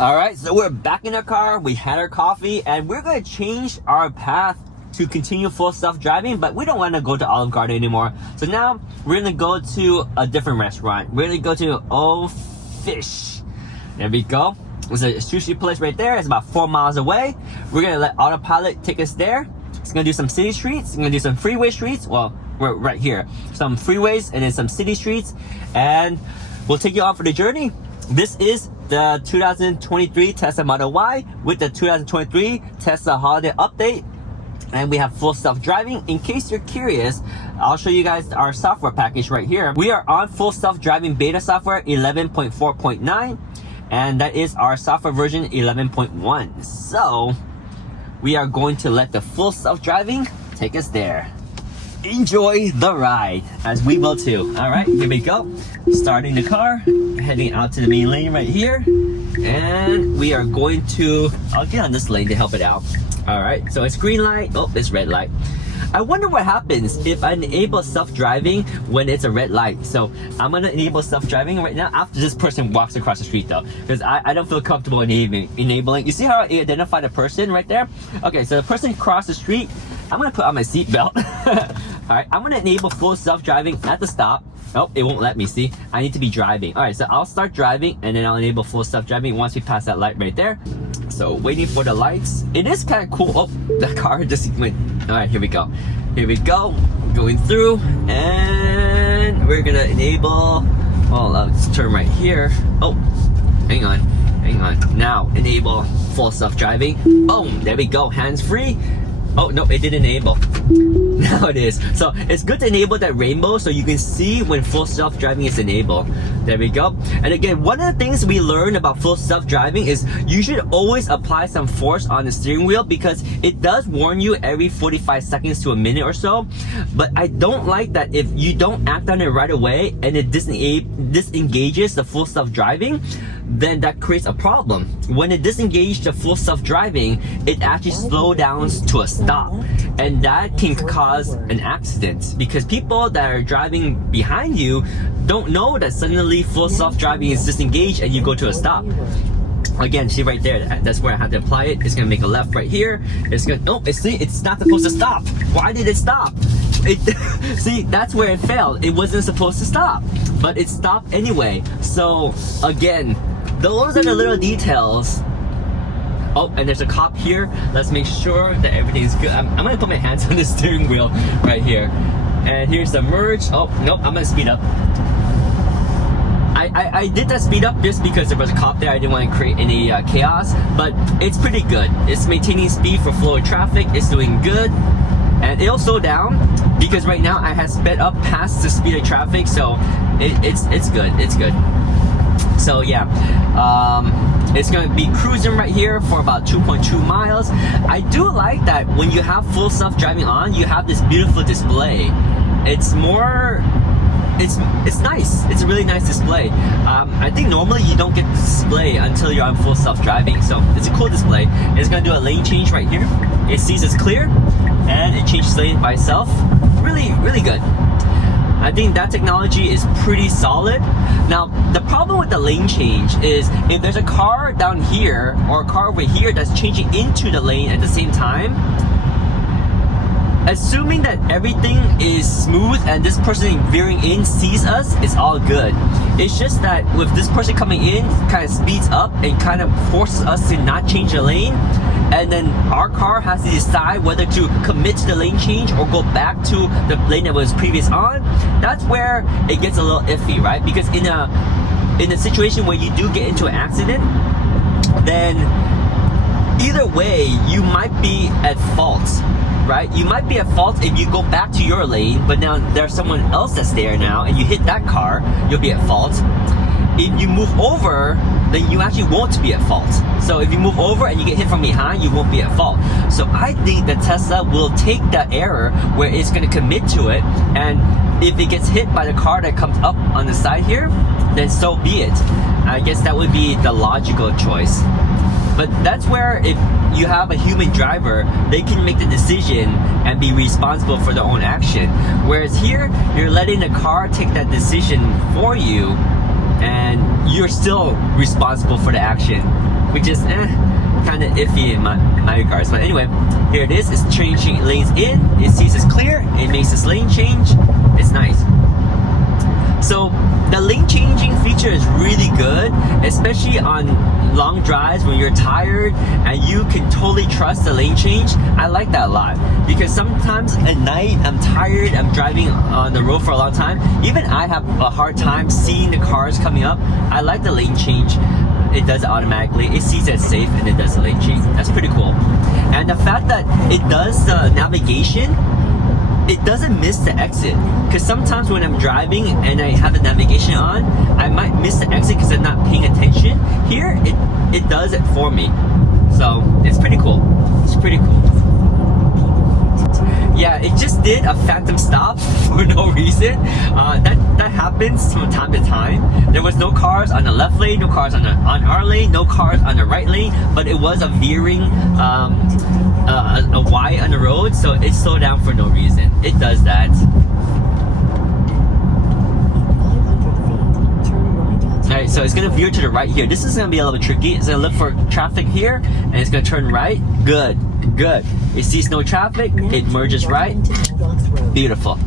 Alright, so we're back in our car, we had our coffee, and we're going to change our path to continue full self-driving, but we don't want to go to Olive Garden anymore. So now we're going to go to a different restaurant. We're going to go to Oh Fish. There we go. There's a sushi place right there. It's about 4 miles away. We're going to let AutoPilot take us there. It's going to do some city streets. It's going to do some freeway streets. Well, we're right here. Some freeways and then some city streets. And we'll take you on for the journey. This is the 2023 Tesla Model Y with the 2023 Tesla Holiday Update. And we have full self-driving. In case you're curious, I'll show you guys our software package right here. We are on full self-driving beta software 11.4.9, and that is our software version 11.1. So we are going to let the full self-driving take us there. Enjoy the ride, as we will too. All right, here we go. Starting the car, heading out to the main lane right here. And we are going to, I'll get on this lane to help it out. All right, so it's green light. Oh, it's red light. I wonder what happens if I enable self-driving when it's a red light. So I'm gonna enable self-driving right now after this person walks across the street though, because I don't feel comfortable enabling. You see how I identified a person right there? Okay, so the person crossed the street. I'm gonna put on my seatbelt. All right, I'm gonna enable full self-driving at the stop. Oh, it won't let me, see? I need to be driving. All right, so I'll start driving and then I'll enable full self-driving once we pass that light right there. So waiting for the lights. It is kind of cool. Oh, the car just went. All right, here we go. Here we go. Going through and we're gonna enable. Oh, let's turn right here. Oh, hang on. Now enable full self-driving. Boom, there we go, hands-free. Oh, no, it didn't enable. Now it is. So it's good to enable that rainbow so you can see when full self-driving is enabled. There we go. And again, one of the things we learned about full self-driving is you should always apply some force on the steering wheel because it does warn you every 45 seconds to a minute or so. But I don't like that if you don't act on it right away and it disengages the full self-driving, then that creates a problem. When it disengages the full self-driving, it actually slows down to a stop. And that can cause an accident because people that are driving behind you don't know that suddenly full self-driving is disengaged and you go to a stop. Again, see right there, that's where I had to apply it. It's gonna make a left right here. It's gonna, oh, see, it's not supposed to stop. Why did it stop? See, that's where it failed. It wasn't supposed to stop, but it stopped anyway. So again, those are the little details. Oh, and there's a cop here. Let's make sure that everything's good. I'm gonna put my hands on the steering wheel right here. And here's the merge. Oh, nope, I'm gonna speed up. I did that speed up just because there was a cop there. I didn't want to create any chaos, but it's pretty good. It's maintaining speed for flow of traffic. It's doing good. And it'll slow down because right now I have sped up past the speed of traffic, so it's good. It's good. So yeah, it's going to be cruising right here for about 2.2 miles. I do like that when you have full self-driving on, you have this beautiful display. It's more, it's nice. It's a really nice display. I think normally you don't get the display until you're on full self-driving. So it's a cool display. It's going to do a lane change right here. It sees it's clear and it changes lane by itself. Really, really good. I think that technology is pretty solid. Now, the problem with the lane change is if there's a car down here or a car over here that's changing into the lane at the same time, assuming that everything is smooth and this person veering in sees us, it's all good. It's just that with this person coming in, kind of speeds up and kind of forces us to not change the lane, and then our car has to decide whether to commit to the lane change or go back to the lane that was previous on. That's where it gets a little iffy, right? Because in a situation where you do get into an accident, then either way you might be at fault, right? You might be at fault if you go back to your lane, but now there's someone else that's there now and you hit that car, you'll be at fault. If you move over, then you actually won't be at fault. So if you move over and you get hit from behind, you won't be at fault. So I think that Tesla will take that error where it's going to commit to it, and if it gets hit by the car that comes up on the side here, then so be it. I guess that would be the logical choice. But that's where if you have a human driver, they can make the decision and be responsible for their own action. Whereas here, you're letting the car take that decision for you, and you're still responsible for the action. which is kind of iffy in my regards. But anyway, here it is. It's changing lanes in. It sees it's clear. It makes this lane change. It's nice. So the lane changing feature is really good, especially on long drives when you're tired and you can totally trust the lane change. I like that a lot because sometimes at night I'm tired, I'm driving on the road for a long time. Even I have a hard time seeing the cars coming up. I like the lane change. It does it automatically. It sees that it's safe and it does the lane change. That's pretty cool. And the fact that it does the navigation, it doesn't miss the exit, because sometimes when I'm driving and I have the navigation on, I might miss the exit because I'm not paying attention. Here, it does it for me. So it's pretty cool. It's pretty cool. Yeah, it just did a phantom stop for no reason. That happens from time to time. There was no cars on the left lane, no cars on our lane, no cars on the right lane, but it was a veering a Y on the road, so it slowed down for no reason. It does that. Alright, so it's gonna veer to the right here. This is gonna be a little bit tricky. It's gonna look for traffic here, and it's gonna turn right. Good. It sees no traffic, it merges right. Beautiful.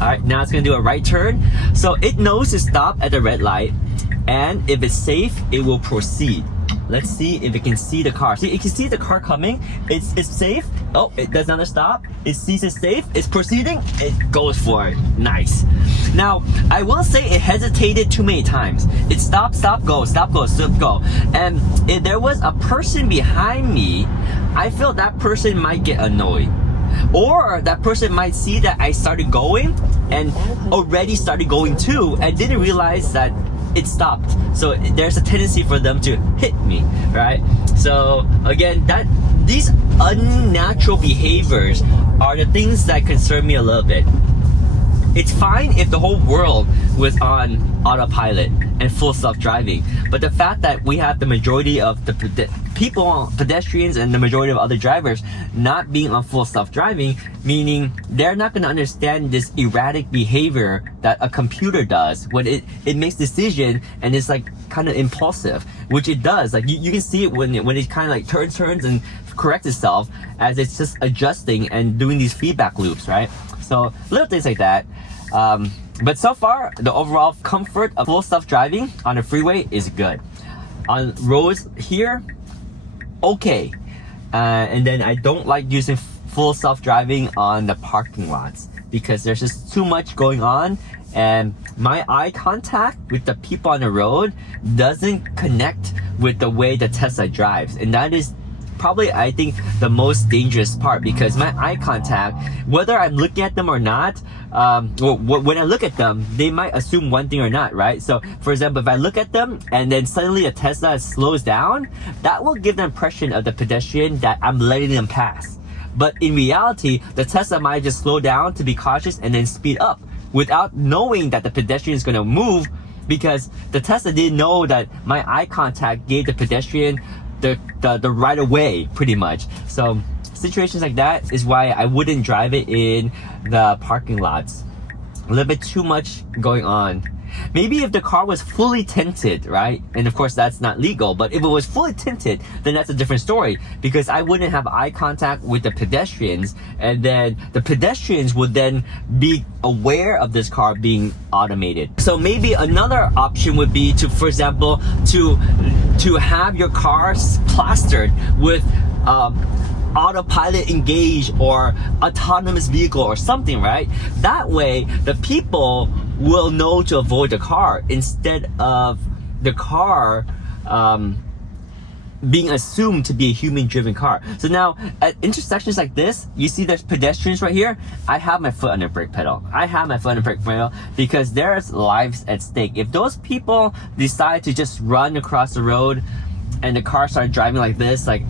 Alright, now it's gonna do a right turn. So it knows to stop at the red light, and if it's safe, it will proceed. Let's see if it can see the car. See, it can see the car coming. It's safe. Oh, it does not stop. It sees it's safe. It's proceeding. It goes for it. Nice. Now, I will say it hesitated too many times. It stopped, stop, go, stop, go, stop, go. And if there was a person behind me, I feel that person might get annoyed. Or that person might see that I started going and already started going too and didn't realize that it stopped. So there's a tendency for them to hit me, right? So again, these unnatural behaviors are the things that concern me a little bit. It's fine if the whole world was on autopilot and full self-driving, but the fact that we have the majority of the pedestrians and the majority of other drivers not being on full self-driving, meaning they're not going to understand this erratic behavior that a computer does when it makes decision and it's like kind of impulsive, which it does. Like you can see it when it kind of like turns and corrects itself as it's just adjusting and doing these feedback loops, right? So little things like that. But so far, the overall comfort of full self-driving on the freeway is good. On roads here, okay. And then I don't like using full self-driving on the parking lots because there's just too much going on and my eye contact with the people on the road doesn't connect with the way the Tesla drives. And that is probably, I think, the most dangerous part because my eye contact, whether I'm looking at them or not, when I look at them, they might assume one thing or not, right? So, for example, if I look at them and then suddenly a Tesla slows down, that will give the impression of the pedestrian that I'm letting them pass. But in reality, the Tesla might just slow down to be cautious and then speed up without knowing that the pedestrian is going to move because the Tesla didn't know that my eye contact gave the pedestrian the right of way, pretty much. So situations like that is why I wouldn't drive it in the parking lots. A little bit too much going on. Maybe if the car was fully tinted, right? And of course that's not legal, but if it was fully tinted, then that's a different story because I wouldn't have eye contact with the pedestrians and then the pedestrians would then be aware of this car being automated. So maybe another option would be to, for example, to have your car plastered with AutoPilot engaged or autonomous vehicle or something, right? That way the people will know to avoid the car instead of the car being assumed to be a human-driven car. So now at intersections like this, you see there's pedestrians right here. I have my foot on the brake pedal. Because there's lives at stake. If those people decide to just run across the road and the car started driving like this, like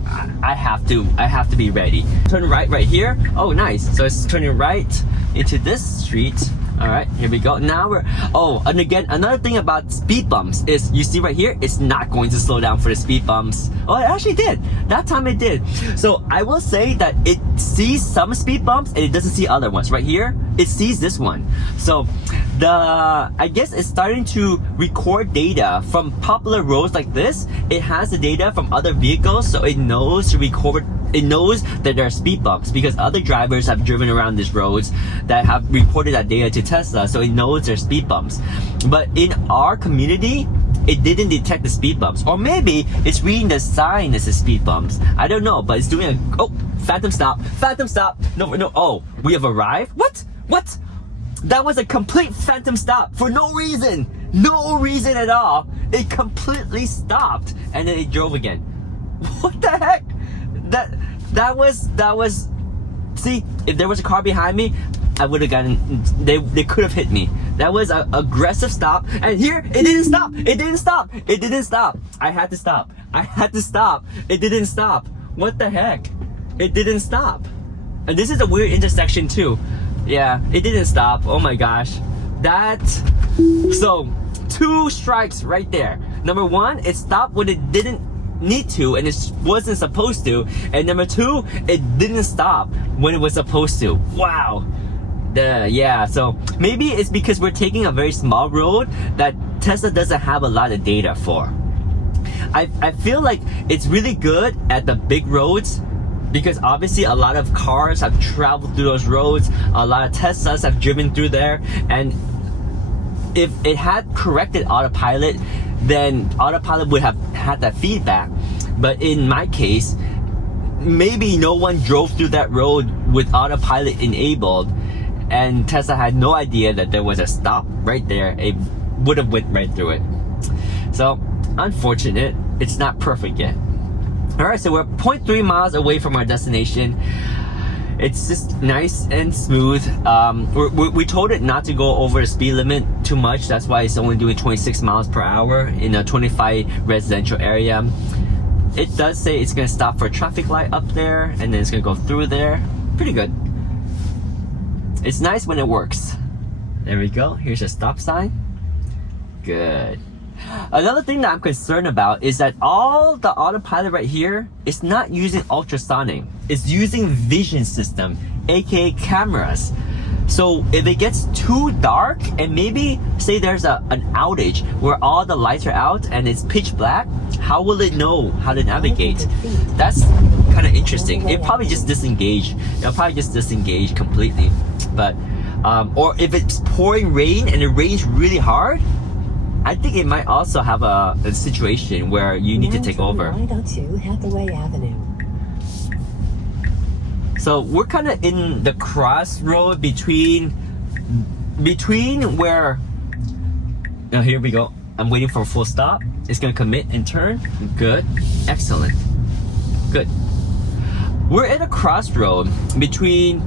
I have to be ready. Turn right here. Oh, nice. So it's turning right into this street. All right, here we go. Now and again, another thing about speed bumps is you see right here, it's not going to slow down for the speed bumps. Oh, it actually did. That time it did. So I will say that it sees some speed bumps and it doesn't see other ones. Right here, it sees this one. So I guess it's starting to record data from popular roads like this. It has the data from other vehicles, so it knows to record. It knows that there are speed bumps because other drivers have driven around these roads that have reported that data to Tesla, so it knows there's speed bumps. But in our community, it didn't detect the speed bumps. Or maybe it's reading the sign as the speed bumps. I don't know, but it's doing a, oh, phantom stop, no, oh, we have arrived? What? That was a complete phantom stop for no reason at all. It completely stopped and then it drove again. What the heck? That was, see, if there was a car behind me, I would have gotten, they could have hit me. That was an aggressive stop, and here, it didn't stop. I had to stop. It didn't stop. What the heck? It didn't stop. And this is a weird intersection too. Yeah, it didn't stop. Oh my gosh. So, 2 strikes right there. Number 1, it stopped when it didn't need to and it wasn't supposed to, and number 2, it didn't stop when it was supposed to. Wow. Yeah, so maybe it's because we're taking a very small road that Tesla doesn't have a lot of data for. I feel like it's really good at the big roads because obviously a lot of cars have traveled through those roads, a lot of Teslas have driven through there, and if it had corrected AutoPilot, then AutoPilot would have had that feedback. But in my case, maybe no one drove through that road with AutoPilot enabled, and Tesla had no idea that there was a stop right there. It would have went right through it. So, unfortunate. It's not perfect yet. Alright, so we're 0.3 miles away from our destination. It's just nice and smooth. We told it not to go over the speed limit too much. That's why it's only doing 26 miles per hour in a 25 residential area. It does say it's gonna stop for a traffic light up there, and then it's gonna go through there. Pretty good. It's nice when it works. There we go. Here's a stop sign. Good. Another thing that I'm concerned about is that all the AutoPilot right here is not using UltraSonic. It's using vision system, aka cameras. So if it gets too dark and maybe say there's an outage where all the lights are out and it's pitch black, how will it know how to navigate? That's kind of interesting. It'll probably just disengage. It'll probably just disengage completely. But or if it's pouring rain and it rains really hard, I think it might also have a situation where you need to take over. So we're kind of in the crossroad between where, now here we go. I'm waiting for a full stop. It's gonna commit and turn. Good, excellent, good. We're at a crossroad between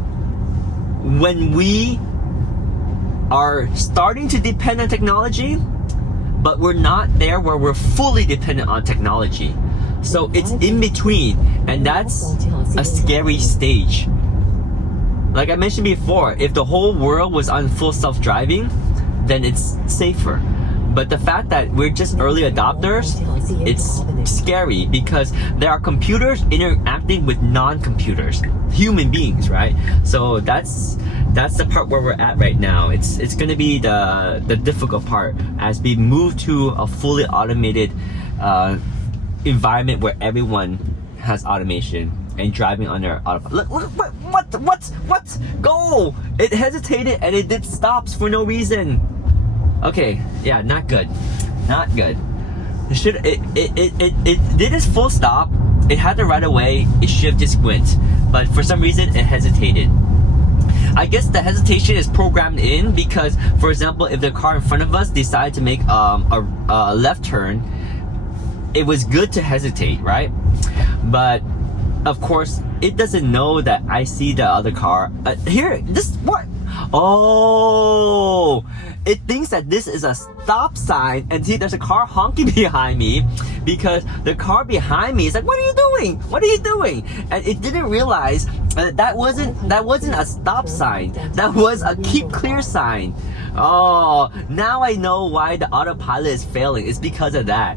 when we are starting to depend on technology, but we're not there where we're fully dependent on technology. So it's in between, and that's a scary stage. Like I mentioned before, if the whole world was on full self-driving, then it's safer. But the fact that we're just early adopters, it's scary because there are computers interacting with non-computers, human beings, right? So that's the part where we're at right now. It's gonna be the difficult part as we move to a fully automated environment where everyone has automation and driving on their autopilot. Look, what? Go! It hesitated and it did stops for no reason. Okay, yeah, not good. It did its full stop. It had the right of way. It should have just went, but for some reason it hesitated. I guess the hesitation is programmed in because, for example, if the car in front of us decided to make a left turn, it was good to hesitate, right? But of course, it doesn't know that I see the other car. What? Oh, it thinks that this is a stop sign, and see, there's a car honking behind me because the car behind me is like, what are you doing? And it didn't realize that wasn't a stop sign. That was a keep clear sign. Oh, now I know why the AutoPilot is failing. It's because of that.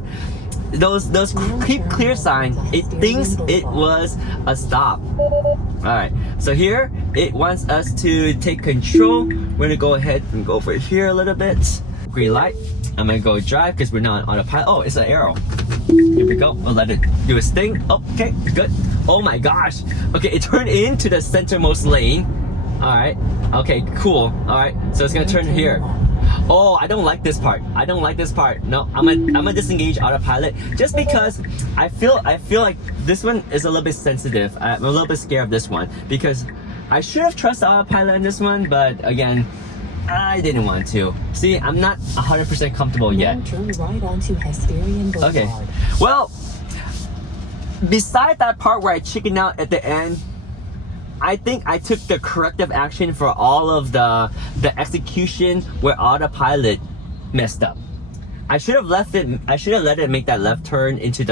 Those keep clear signs, it thinks it was a stop. Alright, so here it wants us to take control. We're gonna go ahead and go over here a little bit. Green light. I'm gonna go drive because we're not on autopilot. Oh, it's an arrow. Here we go. We'll let it do its thing. Okay, good. Oh my gosh. Okay, it turned into the centermost lane. Alright. Okay, cool. Alright, so it's gonna turn here. Oh, I don't like this part. I don't like this part. No, I'm gonna disengage autopilot just because I feel like this one is a little bit sensitive. I'm a little bit scared of this one because I should have trusted autopilot on this one, but again, I didn't want to. See, I'm not 100% comfortable yet. Turn right onto Pedestrian Boulevard. Okay. Well, beside that part where I chickened out at the end, I think I took the corrective action for all of the execution where autopilot messed up. I should have left it. I should have let it make that left turn into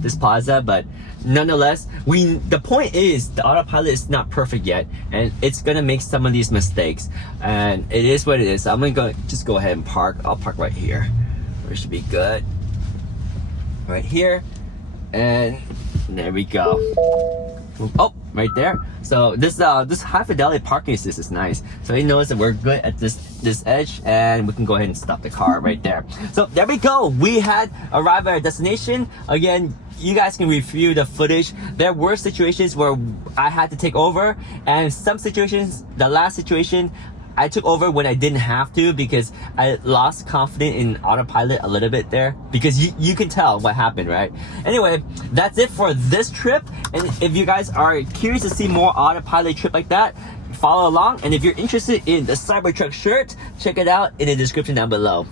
this plaza, but nonetheless, the point is the autopilot is not perfect yet, and it's gonna make some of these mistakes, and it is what it is. I'm gonna just go ahead and park. I'll park right here. It should be good. Right here, and there we go. Oh, right there. So this high fidelity parking assist is nice. So it knows that we're good at this edge, and we can go ahead and stop the car right there. So there we go. We had arrived at our destination. Again, you guys can review the footage. There were situations where I had to take over, and some situations, the last situation, I took over when I didn't have to because I lost confidence in autopilot a little bit there because you can tell what happened, right? Anyway, that's it for this trip. And if you guys are curious to see more autopilot trip like that, follow along. And if you're interested in the Cybertruck shirt, check it out in the description down below.